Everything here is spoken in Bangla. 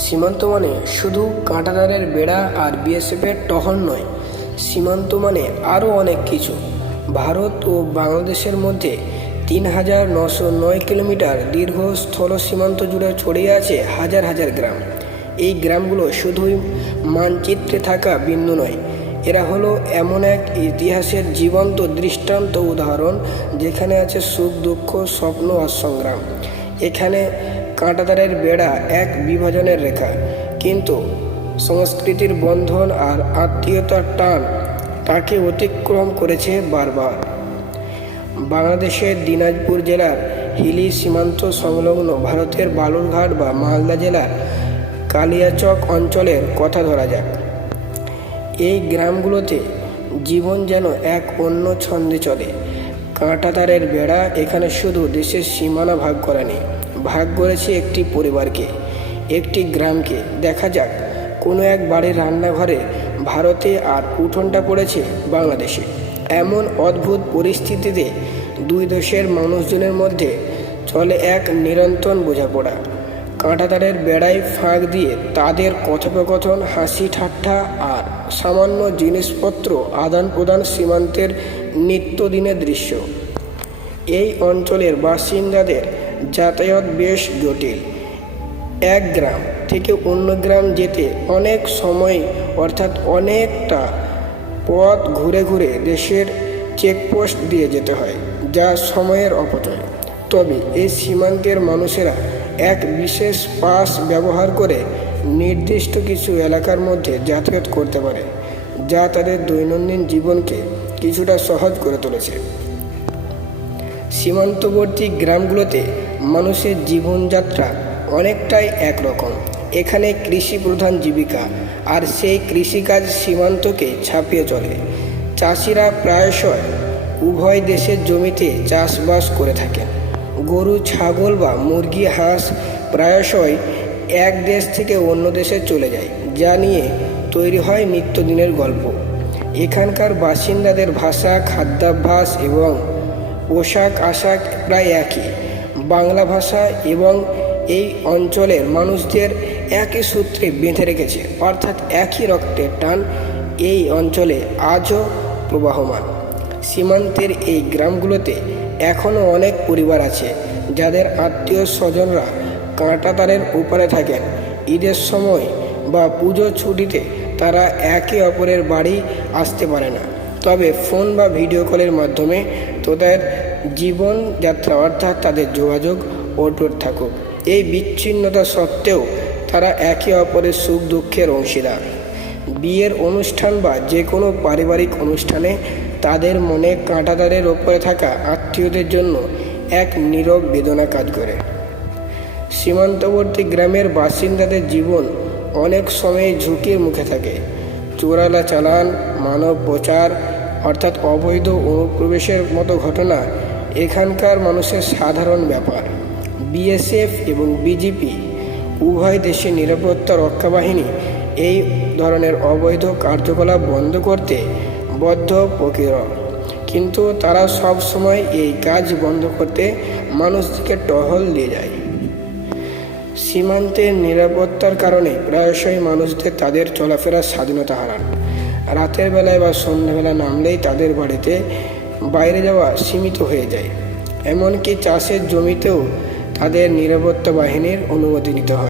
সীমান্ত মানে শুধু কাঁটাতারের বেড়া আর বিএসএফের টহল নয় সীমান্ত মানে আরও অনেক কিছু। ভারত ও বাংলাদেশের মধ্যে তিন হাজার নশো নয় কিলোমিটার দীর্ঘ স্থল সীমান্ত জুড়ে ছড়িয়ে আছে হাজার হাজার গ্রাম। এই গ্রামগুলো শুধুই মানচিত্রে থাকা বিন্দু নয়, এরা হলো এমন এক ইতিহাসের জীবন্ত দৃষ্টান্ত উদাহরণ যেখানে আছে সুখ, দুঃখ, স্বপ্ন আর সংগ্রাম। এখানে কাঁটাতারের বেড়া এক বিভাজনের রেখা। কিন্তু সংস্কৃতির বন্ধন আর আত্মীয়তার টান তাকে অতিক্রম করেছে বারবার। বাংলাদেশের দিনাজপুর জেলার হিলি সীমান্ত সংলগ্ন ভারতের বালুরঘাট বা মালদা জেলার কালিয়াচক অঞ্চলের কথা ধরা যাক। এই গ্রামগুলোতে জীবন যেন এক অন্য ছন্দে চলে। কাঁটাতারের বেড়া এখানে শুধু দেশের সীমানা ভাগ করেনি ভাগ করেছে একটি পরিবারকে, একটি গ্রামকে। দেখা যাক, কোনো এক বাড়ির রান্নাঘরে ভারতে আর উঠোনটা পড়েছে বাংলাদেশে। এমন অদ্ভুত পরিস্থিতিতে দুই দেশের মানুষজনের মধ্যে চলে এক নিরন্তর বোঝাপড়া। কাঁটাতারের বেড়ায় ফাঁক দিয়ে তাদের কথোপকথন, হাসি ঠাট্টা আর সামান্য জিনিসপত্র আদান প্রদান সীমান্তের নিত্যদিনের দৃশ্য। এই অঞ্চলের বাসিন্দাদের যাতায়াত বেশ জটিল। এক গ্রাম থেকে অন্য গ্রাম যেতে অনেক সময় অর্থাৎ অনেকটা পথ ঘুরে ঘুরে দেশের চেকপোস্ট দিয়ে যেতে হয়, যা সময়ের অপচয়। তবে এই সীমান্তের মানুষেরা এক বিশেষ পাস ব্যবহার করে নির্দিষ্ট কিছু এলাকার মধ্যে যাতায়াত করতে পারে, যা তাদের দৈনন্দিন জীবনকে কিছুটা সহজ করে তুলেছে। সীমান্তবর্তী গ্রামগুলোতে মানুষের জীবনযাত্রা অনেকটাই একরকম। এখানে কৃষি প্রধান জীবিকা, আর সেই কৃষিকাজ সীমান্তকে ছাপিয়ে চলে। চাষিরা প্রায়শই উভয় দেশের জমিতে চাষবাস করে থাকেন। গরু, ছাগল বা মুরগি, হাঁস প্রায়শই এক দেশ থেকে অন্য দেশে চলে যায়, যা নিয়ে তৈরি হয় নিত্যদিনের গল্প। এখানকার বাসিন্দাদের ভাষা, খাদ্যাভ্যাস এবং পোশাক আশাক প্রায় একই। বাংলা ভাষা এবং এই অঞ্চলের মানুষদের একই সূত্রে বেঁধে রেখেছে, অর্থাৎ একই রক্তের টান এই অঞ্চলে আজও প্রবাহমান। সীমান্তের এই গ্রামগুলোতে এখনও অনেক পরিবার আছে, যাদের আত্মীয় স্বজনরা কাঁটাতারের উপরে থাকেন। ঈদের সময় বা পুজো ছুটিতে তারা একে অপরের বাড়ি আসতে পারে না। তবে ফোন বা ভিডিও কলের মাধ্যমে তাদের জীবনযাত্রা অর্থাৎ তাদের যোগাযোগ অটুট থাকুক। এই বিচ্ছিন্নতা সত্ত্বেও তারা একে অপরের সুখ দুঃখের অংশীদার। বিয়ের অনুষ্ঠান বা যে কোনো পারিবারিক অনুষ্ঠানে তাদের মনে কাঁটাতারের ওপরে থাকা আত্মীয়দের জন্য এক নীরব বেদনা কাজ করে। সীমান্তবর্তী গ্রামের বাসিন্দাদের জীবন অনেক সময় ঝুঁকির মুখে থাকে। চোরালা চালান, মানব প্রচার অর্থাৎ অবৈধ অনুপ্রবেশের মতো ঘটনা এখানকার মানুষের সাধারণ ব্যাপার। বিএসএফ এবং বিজেপি উভয় দেশের নিরাপত্তা রক্ষা বাহিনী এই ধরনের অবৈধ কার্যকলাপ বন্ধ করতে বদ্ধ প্রকৃত কিন্তু তারা সব সময় এই কাজ বন্ধ করতে মানুষকে টহল দিয়ে যায়। সীমান্তের নিরাপত্তার কারণে প্রায়শই মানুষদের তাদের চলাফেরার স্বাধীনতা হারান। রাতের বেলায় বা সন্ধ্যাবেলা নামলেই তাদের বাড়িতে বাইরে যাওয়া সীমিত হয়ে যায়। এমনকি চাষের জমিতেও তাদের নিরাপত্তা বাহিনীর অনুমতি নিতে হয়।